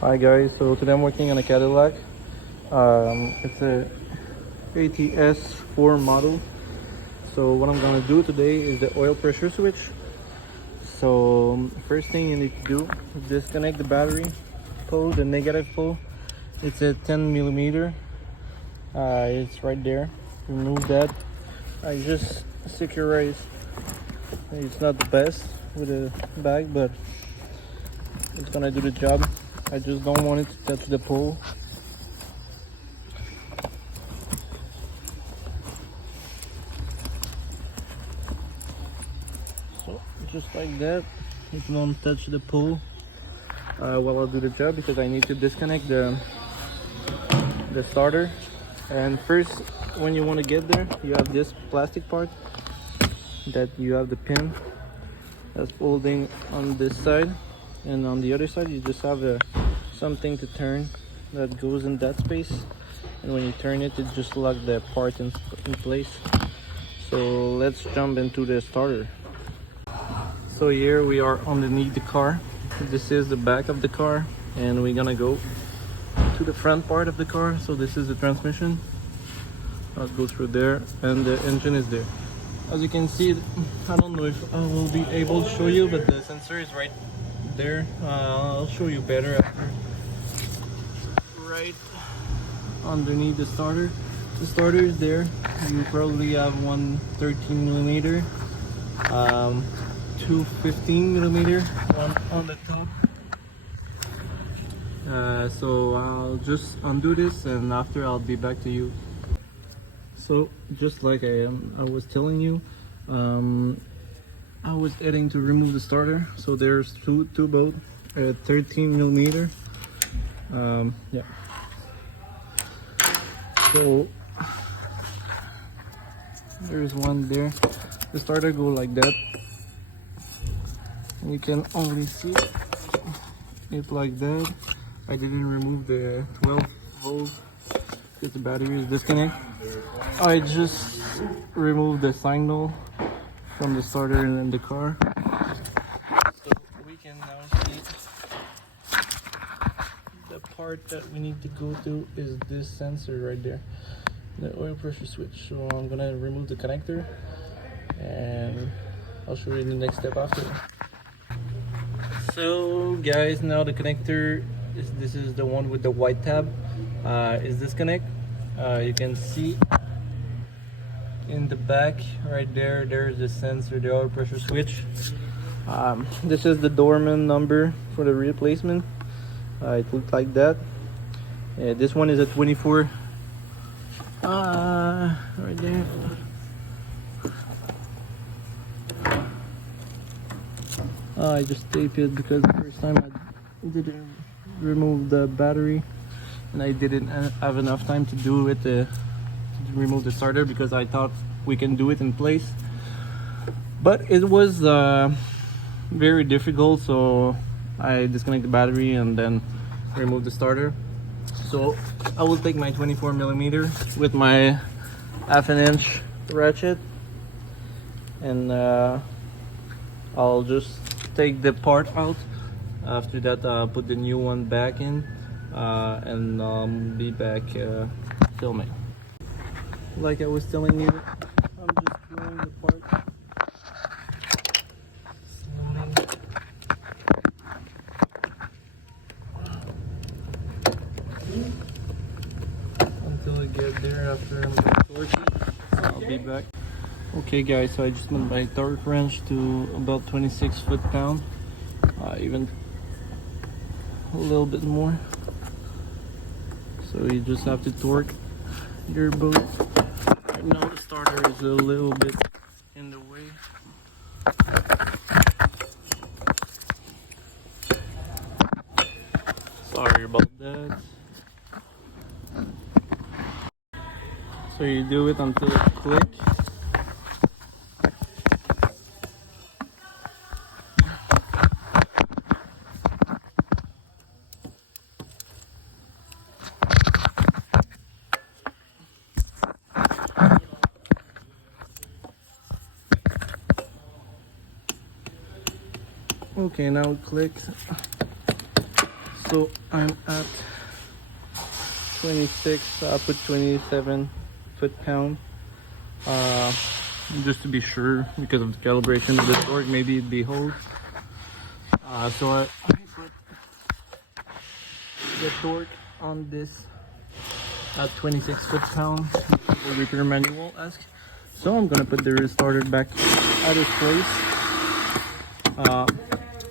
Hi guys, so today I'm working on a Cadillac. It's a ATS 4 model. So what I'm gonna do today is the oil pressure switch. So first thing you need to do is disconnect the battery pole, the negative pole. It's a 10 millimeter. It's right there. Remove that. I just securize. It's not the best with a bag, but it's gonna do the job. I just don't want it to touch the pole. So just like that, it won't touch the pole while I do the job, because I need to disconnect the starter. And first, when you want to get there, you have this plastic part that you have the pin that's holding on this side, and on the other side you just have something to turn that goes in that space, and when you turn it, it just locks the part in place. So let's jump into the starter. So here we are underneath the car. This is the back of the car, and we're gonna go to the front part of the car. So this is the transmission. I'll go through there, and the engine is there. As you can see, I don't know if I will be able to show you, but the sensor is right there. I'll show you better after. Right underneath the starter. The starter is there. You probably have one 13 millimeter, two 15 millimeter, one on the top. So I'll just undo this, and after I'll be back to you. So just like I was telling you, I was heading to remove the starter. So there's two both 13 millimeter. Yeah. So there's one there. The starter go like that. You can only see it like that. I didn't remove the 12 volt because the battery is disconnected. I just removed the signal from the starter in the car. So we can now see the part that we need to go to is this sensor right there, the oil pressure switch. So I'm gonna remove the connector, and I'll show you the next step after. So guys, now the connector is, this is the one with the white tab, is disconnect. You can see in the back right there, there's the sensor, the oil pressure switch. This is the doorman number for the replacement. It looks like that. This one is a 24, right there. I just taped it because the first time I didn't remove the battery, and I didn't have enough time to do it to remove the starter, because I thought we can do it in place, but it was very difficult. So I disconnect the battery and then remove the starter. So I will take my 24 millimeter with my half-inch ratchet, and I'll just take the part out. After that, put the new one back in, and be back filming. Like I was telling you, I'm just throwing the part until I get there. After I'm gonna torque it, I'll be back. Okay guys, so I just moved my torque wrench to about 26 foot-pound, even a little bit more. So you just have to torque your boat. Right now the starter is a little bit in the way. Sorry about that. So you do it until it clicks. Okay, now it clicks. So I'm at 26, I'll put 27 foot-pound. Just to be sure, because of the calibration of the torque, maybe it'd be hold. So I put the torque on this at 26 foot-pound. The repair manual asks. So I'm gonna put the starter back at its place.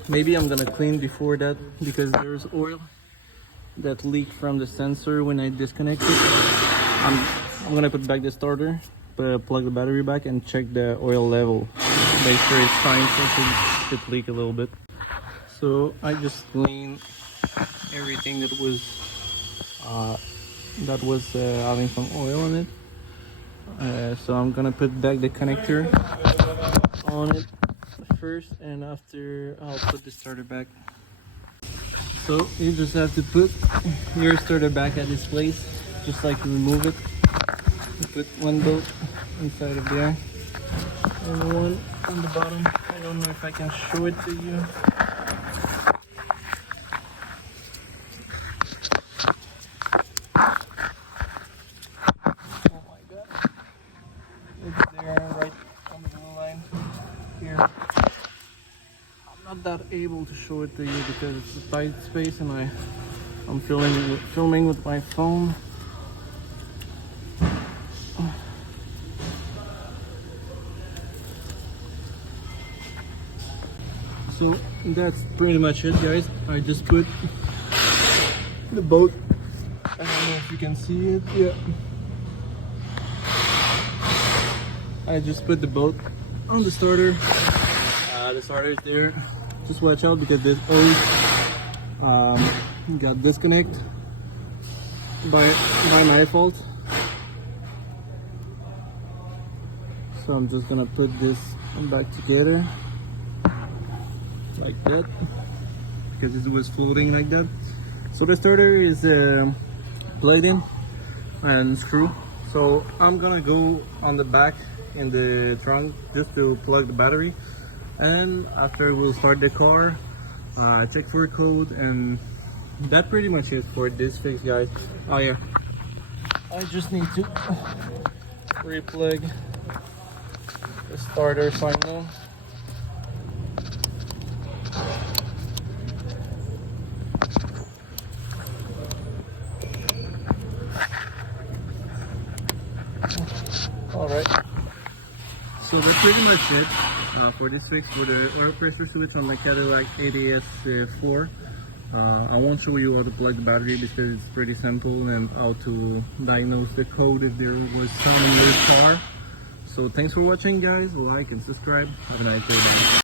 Maybe I'm gonna clean before that because there's oil that leaked from the sensor when I disconnected. I'm gonna put back the starter, plug the battery back, and check the oil level. Make sure it's fine since it leaked a little bit. So I just cleaned everything that was having some oil on it. So I'm gonna put back the connector on it first, and after I'll put the starter back. So you just have to put your starter back at its place, just like to remove it. You put one bolt inside of there and one on the bottom. I don't know if I can show it to you. Oh my god, it's there right on the blue line here. I'm not that able to show it to you because it's a tight space and I'm filming with my phone. So that's pretty much it, guys. I just put the bolt, I don't know if you can see it, yeah. I just put the bolt on the starter. The starter is there. Just watch out because this hose got disconnect by my fault. So I'm just gonna put this back together like that because it was floating like that. So the starter is plugged in and screw. So I'm gonna go on the back in the trunk just to plug the battery, and after we'll start the car, check for a code, and that pretty much is for this fix, guys. Oh yeah, I just need to replug the starter finally. Alright, so that's pretty much it for this fix for the oil pressure switch on the Cadillac ATS 4. I won't show you how to plug the battery because it's pretty simple, and how to diagnose the code if there was some in your car. So thanks for watching, guys. Like and subscribe. Have a nice day.